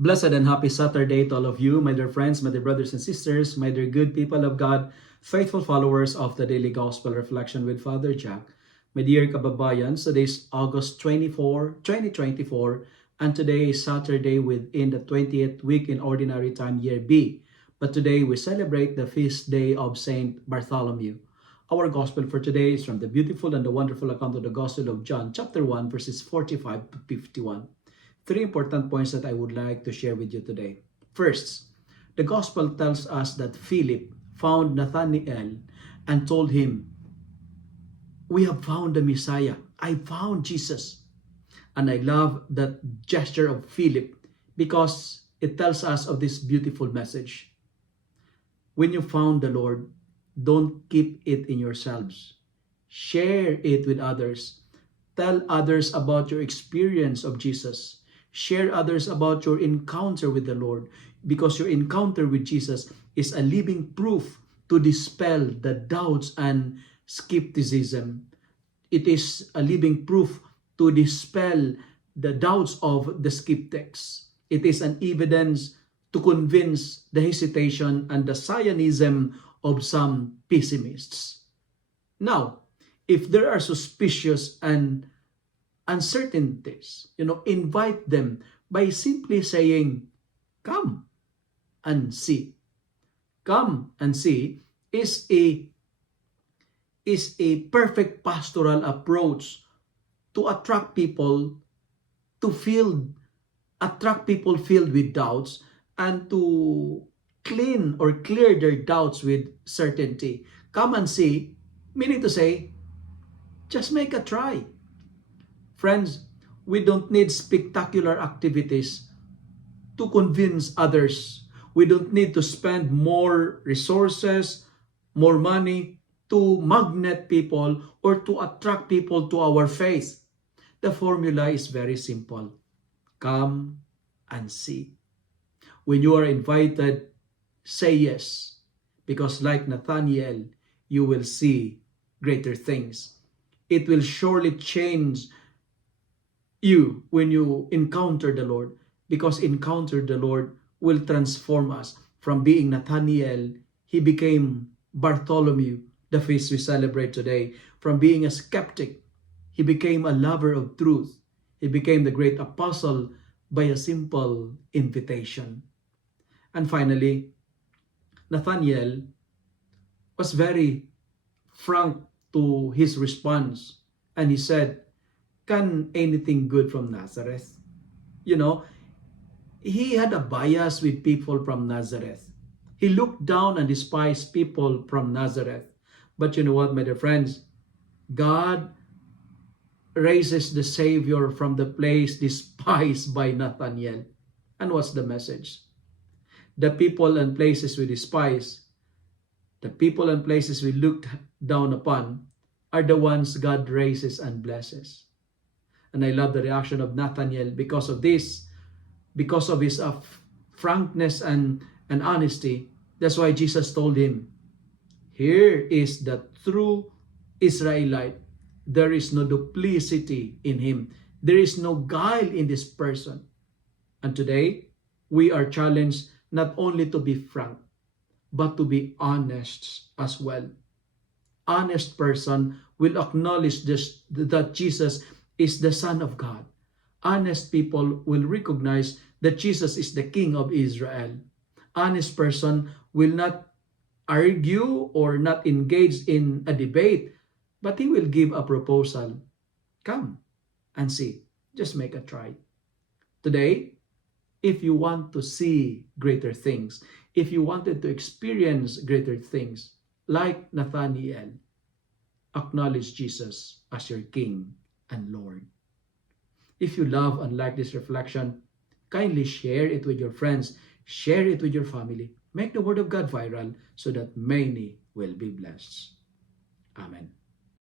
Blessed and happy Saturday to all of you, my dear friends, my dear brothers and sisters, my dear good people of God, faithful followers of the Daily Gospel Reflection with Father Jack. My dear kababayan, today is August 24, 2024, and today is Saturday within the 20th week in Ordinary Time, Year B. But today we celebrate the feast day of Saint Bartholomew. Our Gospel for today is from the beautiful and the wonderful account of the Gospel of John, chapter 1, verses 45 to 51. Three important points that I would like to share with you today. First, the Gospel tells us that Philip found Nathanael and told him, "We have found the Messiah. I found Jesus." And I love that gesture of Philip because it tells us of this beautiful message. When you found the Lord, don't keep it in yourselves. Share it with others. Tell others about your experience of Jesus. Share others about your encounter with the Lord, because your encounter with Jesus is a living proof to dispel the doubts and skepticism. It is a living proof to dispel the doubts of the skeptics. It is an evidence to convince the hesitation and the Zionism of some pessimists. Now, if there are suspicious and uncertainties, invite them by simply saying, "Come and see." Come and see is a perfect pastoral approach to attract people filled with doubts and to clear their doubts with certainty. Come and see, meaning to say, just make a try. Friends, we don't need spectacular activities to convince others. We don't need to spend more resources, more money to magnet people or to attract people to our faith. The formula is very simple. Come and see. When you are invited, say yes. Because like Nathanael, you will see greater things. It will surely change you when you encounter the Lord, because encounter the Lord will transform us. From being Nathanael, he became Bartholomew, the feast we celebrate today. From being a skeptic, he became a lover of truth. He became the great apostle by a simple invitation. And finally, Nathanael was very frank to his response, and he said, "Can anything good from Nazareth?" He had a bias with people from Nazareth. He looked down and despised people from Nazareth. But you know what, my dear friends? God raises the Savior from the place despised by Nathanael. And what's the message? The people and places we despise, the people and places we looked down upon, are the ones God raises and blesses. And I love the reaction of Nathanael because of this, because of his frankness and honesty. That's why Jesus told him, "Here is the true Israelite. There is no duplicity in him. There is no guile in this person." And today, we are challenged not only to be frank, but to be honest as well. Honest person will acknowledge that Jesus is the Son of God. Honest people will recognize that Jesus is the King of Israel. Honest person will not argue or not engage in a debate, but he will give a proposal. Come and see. Just make a try. Today, if you want to see greater things, if you wanted to experience greater things, like Nathanael, acknowledge Jesus as your King and Lord. If you love and like this reflection, kindly share it with your friends, share it with your family. Make the Word of God viral so that many will be blessed. Amen.